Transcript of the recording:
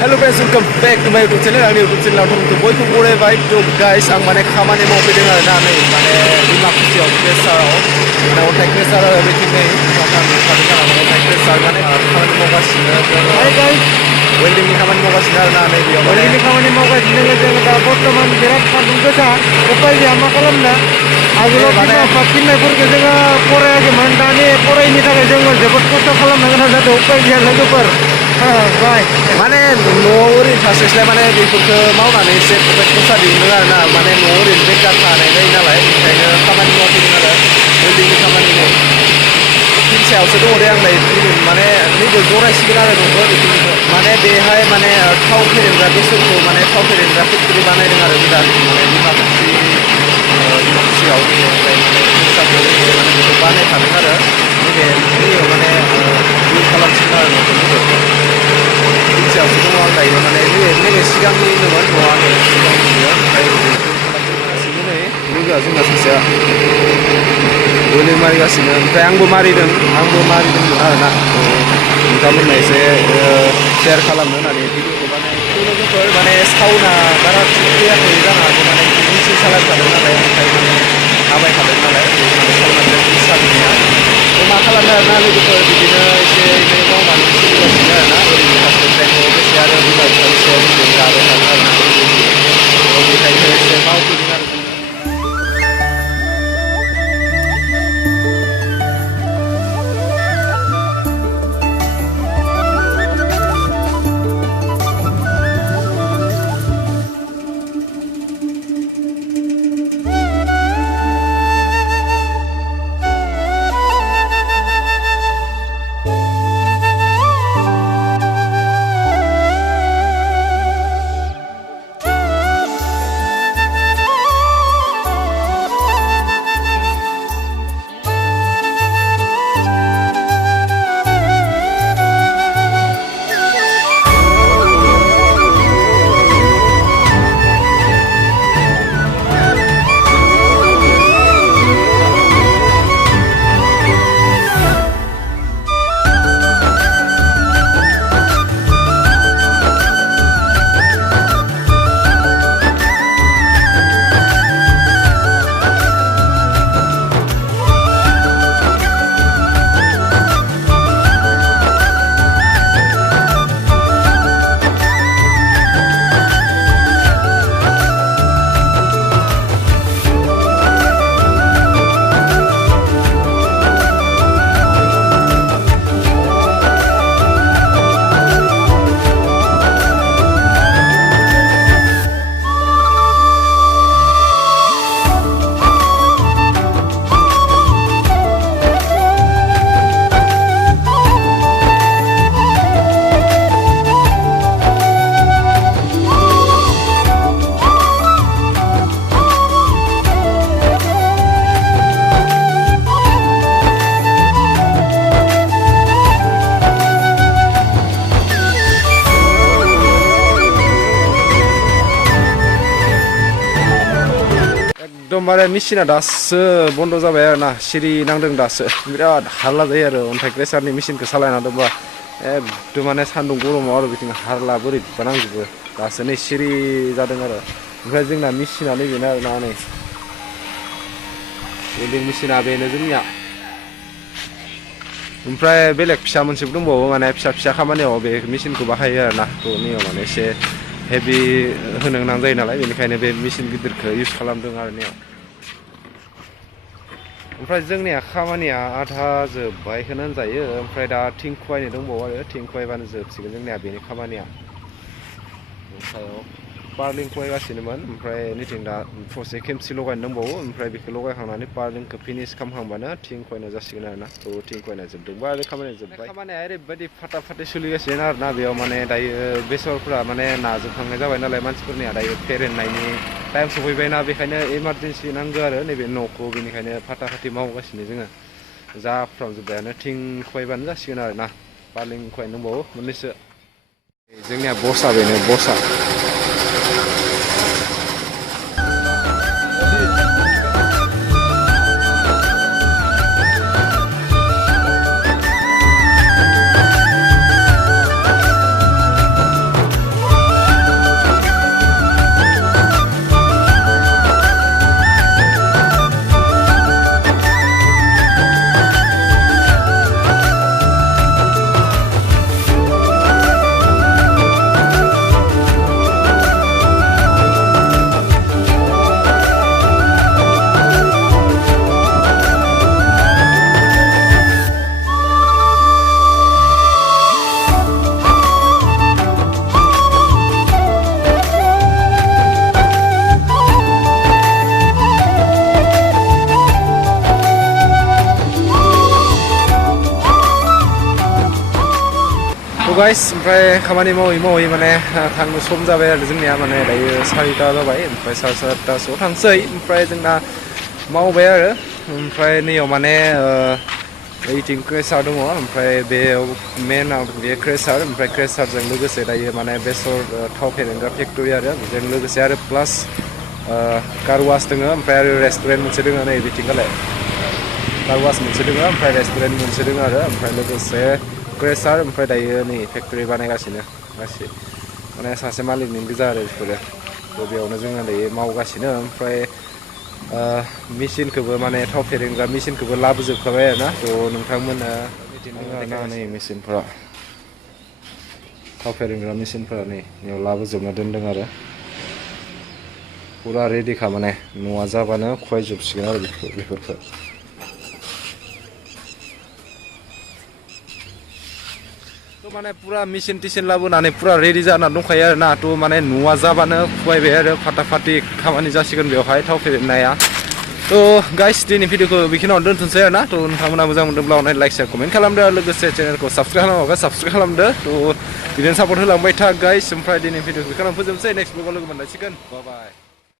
Hello friends, welcome back to my YouTube channel. आंनि YouTube channel आव बयखौ बरायबाय to guys आं माने खामानि मावफैदों आरो ना नै माने दिमाकुसियाव प्रेसाराव माने अन्थाइ प्रेसार एभ्रिथिं नै खामानि थादों आरो अन्थाइ प्रेसार माने खामानि मावगासिनो हाय गाइस वेल्डिंनि खामानि मावगासिनो आरो ना नै बेयाव वेल्डिंनि खामानि मावगासिनो जोङो दा बर्तमान बिराद सान्दुं गोसा उपाय गैया मा खालामनो आगोलाव माने थिननायफोरखौ जोङो फरायाखैमोन दानि फरायैनि थाखाय जोङो जोबोद खस्थ' खालामनो गोनां जादों उपाय गैया लोगोफोर बाय माने न'आव ओरैनो थास्लायस्लाय माने बेफोरखौ मावनानै एसे खरसा दिहुनदों आरो ना माने न'आव ओरैनो बेकार थानाय जायो नालाय ओंखायनो खामानि मावफैदों आरो वेल्डिंनि खामानि फिन सायावसो दङ दे आंलाय माने नैबे जरायसिगोन आरो न'खौ माने बेहाय माने थाव फेरेनग्रा बेसरखौ माने थाव फेरेनग्रा फेक्टरि बानायदों आरो गोदान माने दिमाकुसियाव ओमफ्राय माने फैसाखौ माने बेखौ बानायखादों आरो नैबे नैयाव माने इउज खालामसिगोन आरो न'खौ फिनसायावसो दङ आं दायो माने नैबे सिगांनिनोमोन न'आ नै सिगांनिनो ओमफ्राय खालामगासिनो नै लोगोआ जोंना सासेया वेल्डिं मारिगासिनो ओमफ्राय आंबो मारिदोंमोन आरोना नोंथांमोननो एसे शेयार खालामनो होननानै भिडिअखौ बानायफोर माने साउन्डआ बारा थिग फैयाखै जानो हागौ माने मिसिन सालायखादों नालाय ओमफ्राय माने हाबायखादों नालाय माने साउन्डआ बिराद डिस्टार्बनिया मा खालामनो आरोना लोगोफोर बिदिनो एसे एनै मावनानै सोलिगासिनो आरोना ओरैनो थास्लायस्लाय न'आव बेसे आरो बिमा बिफानि सायाव बिदिनो जाबाय थागोन आरोना बेखायनो एसे मावफैदों आरो जोङो एकदमबारे मेसिना दासो बन्द जाबाय आरो ना सिरि नांदों दासो बिराद हारला जायो आरो अन्थाइ प्रेसारनि मेसिनखौ सालायना दोनबा एकदम माने सान्दुं गरमाव आरो बिथिं हारला बोरैबा नांजोबो दासो नै सिरि जादों आरो ओमफ्राय जोंना मेसिना नैबेनो आरो ना नै वेल्डिं मेसिना बेनो जोंनिया ओमफ्राय बेलेग फिसा मोनसेबो दंबावो माने फिसा फिसा खामानियाव बे मेसिनखौ बाहायो आरो ना थ' नैयाव माने एसे हेभि होनो गोनां जायो नालाय बेनिखायनो बे मेसिन गिदिरखौ इउज खालामदों आरो नैयाव ओमफ्राय जोंनिया खामानिया आधा जोब्बायखौनो होनजायो ओमफ्राय दा थिं खुवायनो दंबावो आरो थिं खुवायबानो जोबसिगोन जोंनिया बेनि खामानिया सायाव पार्लिं खुवायगासिनोमोन ओमफ्राय नैथिं दा ससे खेमसि लगायनो दंबावो ओमफ्राय बेखौ लगायखांनानै पार्लिंखौ फिनिश खालामखांबानो थिं खुवायनो जासिगोन आरो ना थ' थिं खुवायनाय जोबदोंबा आरो खामानिया जोब्बाय खामानिया ओरैबायदि फाटा फाटि सोलिगासिनो आरो ना बेयाव माने दायो बेसरफ्रा माने नाजोबखांनाय जाबाय नालाय मानसिफोरनिया दायो फेरेननायनि टाइम सफैबायना बेखायनो इमारजेन्सि नांगौ आरो नैबे न'खौ बेनिखायनो फाटा फाटि मावगासिनो जोङो जाफ्रामजोब्बायानो थिं खुवायबानो जासिगोन आरो ना पार्लिं खुवायनो दंबावो मोननैसो जोंनिया बसा बेनो बसा गाइस ओमफ्राय खामानि मावै माने थांनो सम जाबाय आरो जोंनिया माने दायो 4टा जाबाय ओमफ्राय 7:30सोआव थांसै ओमफ्राय जोंना मावबाय आरो ओमफ्राय नैयाव माने ओइथिं क्रेसार दङ ओमफ्राय बेयाव मेनआव बे क्रेसार ओमफ्राय क्रेसारजों लोगोसे दायो माने बेसर थाव फेरेंग्रा फेक्टरि आरो बेजों लोगोसे आरो प्लास कार वास दङ ओमफ्राय आरो रेस्टुरेन्ट मोनसे दङ नै बिथिंगालाय कार वास मोनसे दङ ओमफ्राय रेस्टुरेन्ट मोनसे दङ आरो ओमफ्राय लोगोसे क्रेसार ओमफ्राय दायो नै फेक्टरि बानायगासिनो गासै माने सासे मालिकनि गोजा आरो बेफोरो थ' बेयावनो जोङो दायो मावगासिनो ओमफ्राय मेचिनखौबो माने थाव फेरेंग्रा मेचिनखौबो लाबोजोबखाबाय आरो ना थ' नोंथांमोना बिदिनो नै मेचिनफोरा थाव फेरेंग्रा मेचिनफोरा नै बेयाव लाबोजोबना दोनदों आरो फुरा रेडिखा माने न'आ जाबानो खुवायजोबसिगोन आरो बेफोरखौ थ' माने पुरा मेचिन टिचिन लाबोनानै पुरा रेडि जानानै दंखायो आरो ना थ' माने न'आ जाबानो खुवायबाय आरो फाटाफाटि खामानि जासिगोन बेवहाय थाव फेरेबनाया थ' गाइस दिनै भिडिअखौ बेखिनियावनो दोनथ'नोसै आरो ना थ' नोंथांमोना मोजां मोनदोंब्ला अननानै लाइक शेयार कमेन्ट खालामदो लोगोसे चेनेलखौ साबस्क्राइब खालामाबा साबस्क्राइब खालामदो थ' बिदिनो सापर्ट होलांबाय था गाइस ओमफ्राय दिनै भिडिअखौ बेखिनियावनो फोजोबनोसै नेक्स्ट ब्लगाव लोगो मोनलायसिगोन बाय बाय